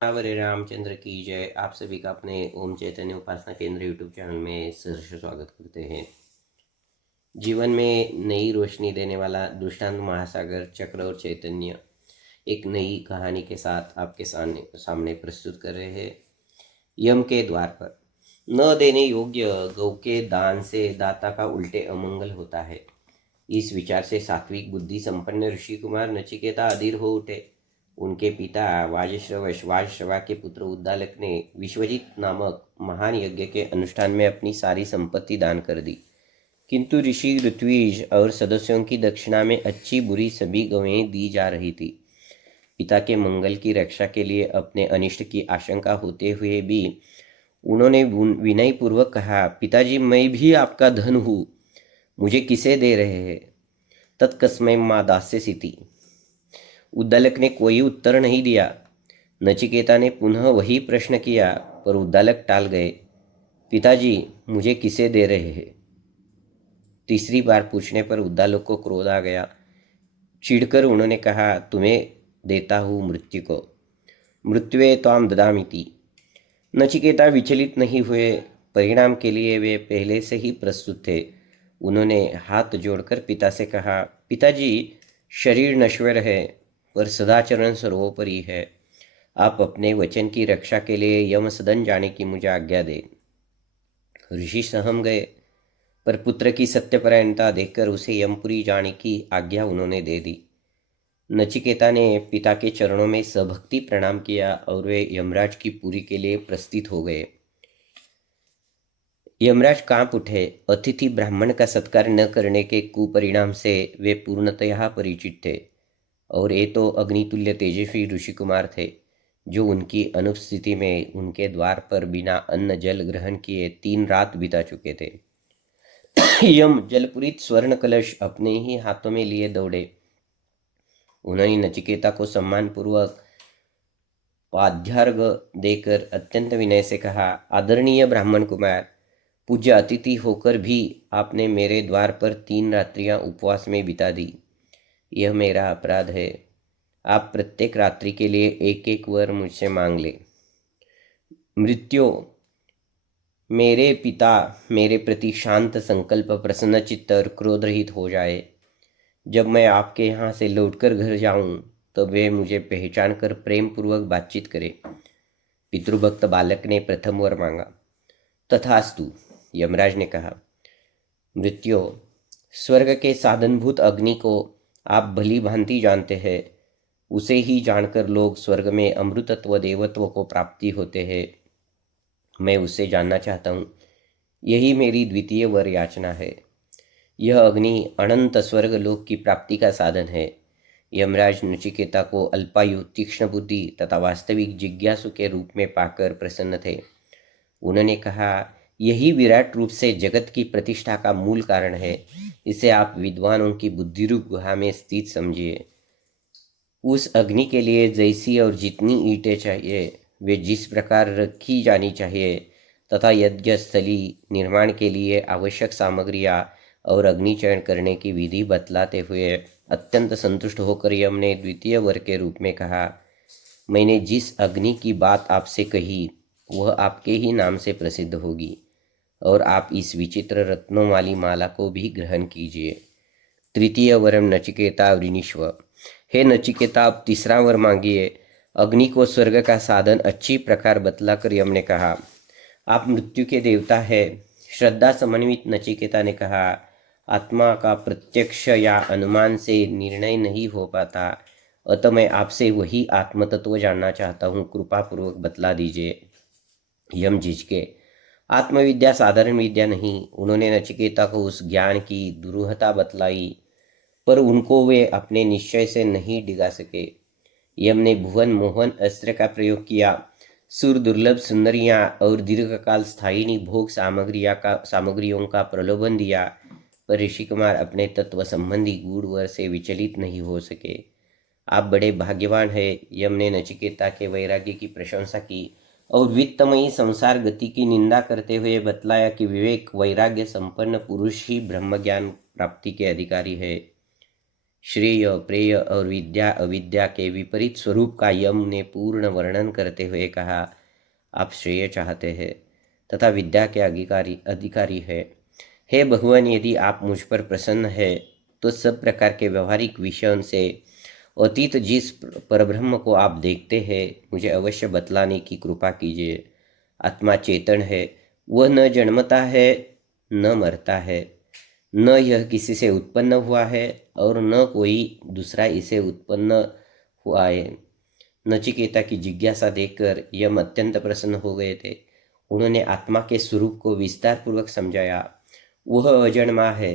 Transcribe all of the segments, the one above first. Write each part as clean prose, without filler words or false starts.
हरे रामचंद्र की जय। आप सभी का अपने ओम चैतन्य उपासना केंद्र यूट्यूब चैनल में सहर्ष स्वागत करते हैं। जीवन में नई रोशनी देने वाला दृष्टांत महासागर चक्र और चैतन्य एक नई कहानी के साथ आपके सामने सामने प्रस्तुत कर रहे हैं। यम के द्वार पर न देने योग्य गौ के दान से दाता का उल्टे अमंगल होता है। इस विचार से सात्विक बुद्धि संपन्न ऋषि कुमार नचिकेता अधीर हो उठे। उनके पिता वाजश्रवा के पुत्र उद्दालक ने विश्वजित नामक महान यज्ञ के अनुष्ठान में अपनी सारी संपत्ति दान कर दी, किंतु ऋषि ऋत्विज और सदस्यों की दक्षिणा में अच्छी बुरी सभी गवें दी जा रही थी। पिता के मंगल की रक्षा के लिए अपने अनिष्ट की आशंका होते हुए भी उन्होंने विनय पूर्वक कहा, पिताजी मैं भी आपका धन हूँ, मुझे किसे दे रहे हैं? तत्कस्मै माँ दास्यसीति। उद्दालक ने कोई उत्तर नहीं दिया। नचिकेता ने पुनः वही प्रश्न किया, पर उद्दालक टाल गए। पिताजी मुझे किसे दे रहे हैं? तीसरी बार पूछने पर उद्दालक को क्रोध आ गया। चिढ़कर उन्होंने कहा, तुम्हें देता हूँ मृत्यु को, मृत्युए त्वाम ददामिति। नचिकेता विचलित नहीं हुए। परिणाम के लिए वे पहले से ही प्रस्तुत थे। उन्होंने हाथ जोड़कर पिता से कहा, पिताजी शरीर नश्वर है पर सदाचरण सर्वोपरि है। आप अपने वचन की रक्षा के लिए यम सदन जाने की मुझे आज्ञा दें। ऋषि सहम गए, पर पुत्र की सत्यपरायणता देखकर उसे यमपुरी जाने की आज्ञा उन्होंने दे दी। नचिकेता ने पिता के चरणों में सभक्ति प्रणाम किया और वे यमराज की पूरी के लिए प्रस्थित हो गए। यमराज कांप उठे। अतिथि ब्राह्मण का सत्कार न करने के कुपरिणाम से वे पूर्णतया परिचित थे, और ये तो अग्नितुल्य तेजस्वी ऋषि कुमार थे जो उनकी अनुपस्थिति में उनके द्वार पर बिना अन्न जल ग्रहण किए 3 रात बिता चुके थे। यम जलपुरित स्वर्ण कलश अपने ही हाथों में लिए दौड़े। उन्होंने नचिकेता को सम्मानपूर्वक पाद्यार्घ देकर अत्यंत विनय से कहा, आदरणीय ब्राह्मण कुमार, पूज्य अतिथि होकर भी आपने मेरे द्वार पर 3 रात्रियां उपवास में बिता दी। यह मेरा अपराध है। आप प्रत्येक रात्रि के लिए एक एक वर मुझसे मांग ले। मृत्यो मेरे पिता मेरे प्रति शांत संकल्प, प्रसन्न चित्त और क्रोध रहित हो जाए। जब मैं आपके यहाँ से लौटकर घर जाऊं तो वे मुझे पहचान कर प्रेम पूर्वक बातचीत करें। पितृभक्त बालक ने प्रथम वर मांगा। तथास्तु, यमराज ने कहा। मृत्यो, स्वर्ग के साधनभूत अग्नि को आप भली भांति जानते हैं। उसे ही जानकर लोग स्वर्ग में अमृतत्व देवत्व को प्राप्ति होते हैं। मैं उसे जानना चाहता हूँ। यही मेरी द्वितीय वर याचना है। यह अग्नि अनंत स्वर्ग लोक की प्राप्ति का साधन है। यमराज नचिकेता को अल्पायु, तीक्ष्ण बुद्धि तथा वास्तविक जिज्ञासु के रूप में पाकर प्रसन्न थे। उन्होंने कहा, यही विराट रूप से जगत की प्रतिष्ठा का मूल कारण है। इसे आप विद्वानों की बुद्धिरूप गुहा में स्थित समझिए। उस अग्नि के लिए जैसी और जितनी ईंटें चाहिए वे जिस प्रकार रखी जानी चाहिए तथा यज्ञ स्थली निर्माण के लिए आवश्यक सामग्रियाँ और अग्नि चयन करने की विधि बतलाते हुए अत्यंत संतुष्ट होकर यम ने द्वितीय वर के रूप में कहा, मैंने जिस अग्नि की बात आपसे कही वह आपके ही नाम से प्रसिद्ध होगी, और आप इस विचित्र रत्नों वाली माला को भी ग्रहण कीजिए। तृतीय वरम नचिकेता वृणीष्व। हे नचिकेता, आप तीसरा वर मांगिए। अग्नि को स्वर्ग का साधन अच्छी प्रकार बतलाकर यम ने कहा, आप मृत्यु के देवता है। श्रद्धा समन्वित नचिकेता ने कहा, आत्मा का प्रत्यक्ष या अनुमान से निर्णय नहीं हो पाता, अतः मैं आपसे वही आत्मतत्व जानना चाहता हूँ, कृपा पूर्वक बतला दीजिए। यम झिझके। आत्मविद्या साधारण विद्या नहीं। उन्होंने नचिकेता को उस ज्ञान की दुरूहता बतलाई, पर उनको वे अपने निश्चय से नहीं डिगा सके। यम ने भुवन मोहन अस्त्र का प्रयोग किया। सुर दुर्लभ सुंदरियां और दीर्घकाल स्थायिनी भोग सामग्रियों का प्रलोभन दिया, पर ऋषि कुमार अपने तत्व संबंधी गूढ़ वर से विचलित नहीं हो सके। आप बड़े भाग्यवान हैं। यम ने नचिकेता के वैराग्य की प्रशंसा की और वित्तमयी संसार गति की निंदा करते हुए बतलाया कि विवेक वैराग्य संपन्न पुरुष ही ब्रह्मज्ञान प्राप्ति के अधिकारी है। श्रेय प्रेय और विद्या अविद्या के विपरीत स्वरूप का यम ने पूर्ण वर्णन करते हुए कहा, आप श्रेय चाहते हैं तथा विद्या के अधिकारी है। हे भगवान, यदि आप मुझ पर प्रसन्न है तो सब प्रकार के व्यवहारिक विषयों से अतीत जिस परब्रह्म को आप देखते हैं मुझे अवश्य बतलाने की कृपा कीजिए। आत्मा चेतन है, वह न जन्मता है न मरता है, न यह किसी से उत्पन्न हुआ है और न कोई दूसरा इसे उत्पन्न हुआ है। नचिकेता की जिज्ञासा देखकर यम अत्यंत प्रसन्न हो गए थे। उन्होंने आत्मा के स्वरूप को विस्तार पूर्वक समझाया। वह अजन्मा है,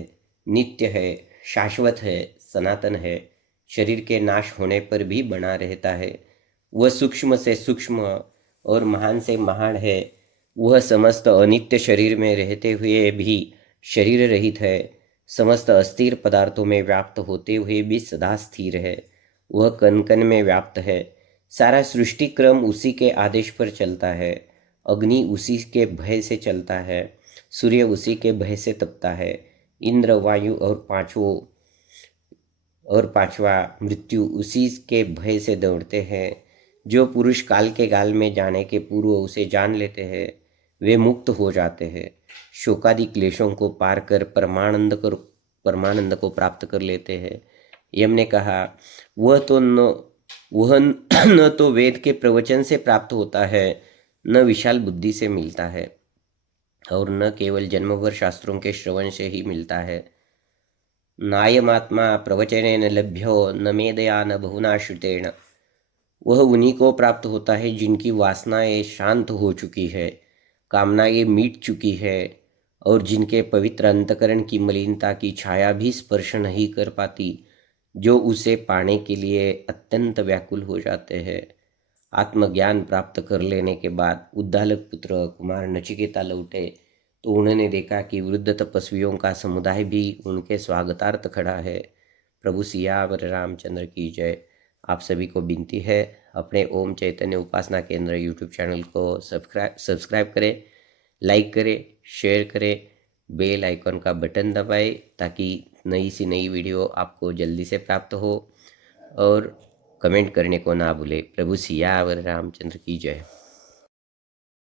नित्य है, शाश्वत है, सनातन है, शरीर के नाश होने पर भी बना रहता है। वह सूक्ष्म से सूक्ष्म और महान से महान है। वह समस्त अनित्य शरीर में रहते हुए भी शरीर रहित है, समस्त अस्थिर पदार्थों में व्याप्त होते हुए भी सदा स्थिर है। वह कण कण में व्याप्त है। सारा सृष्टि क्रम उसी के आदेश पर चलता है। अग्नि उसी के भय से चलता है, सूर्य उसी के भय से तपता है, इंद्र वायु और पांचवा मृत्यु उसी के भय से दौड़ते हैं। जो पुरुष काल के गाल में जाने के पूर्व उसे जान लेते हैं वे मुक्त हो जाते हैं, शोकादि क्लेशों को पार कर परमानंद को प्राप्त कर लेते हैं। यम ने कहा, वह न तो वेद के प्रवचन से प्राप्त होता है, न विशाल बुद्धि से मिलता है, और न केवल जन्मभर शास्त्रों के श्रवण से ही मिलता है। नायमात्मा प्रवचनेन लभ्यो न मेदया न बहुना श्रुतेन। वह उन्हीं को प्राप्त होता है जिनकी वासनाएं शांत हो चुकी है, कामनाएं मिट चुकी है और जिनके पवित्र अंतकरण की मलिनता की छाया भी स्पर्श नहीं कर पाती, जो उसे पाने के लिए अत्यंत व्याकुल हो जाते हैं। आत्मज्ञान प्राप्त कर लेने के बाद उद्दालक पुत्र कुमार नचिकेता लौटे तो उन्होंने देखा कि वृद्ध तपस्वियों का समुदाय भी उनके स्वागतार्थ खड़ा है। प्रभु सियावर रामचंद्र की जय। आप सभी को विनती है, अपने ओम चैतन्य उपासना केंद्र यूट्यूब चैनल को सब्सक्राइब करें, लाइक करें, शेयर करें, बेल आइकॉन का बटन दबाएं ताकि नई सी नई वीडियो आपको जल्दी से प्राप्त हो, और कमेंट करने को ना भूलें। प्रभु सियावर रामचंद्र की जय।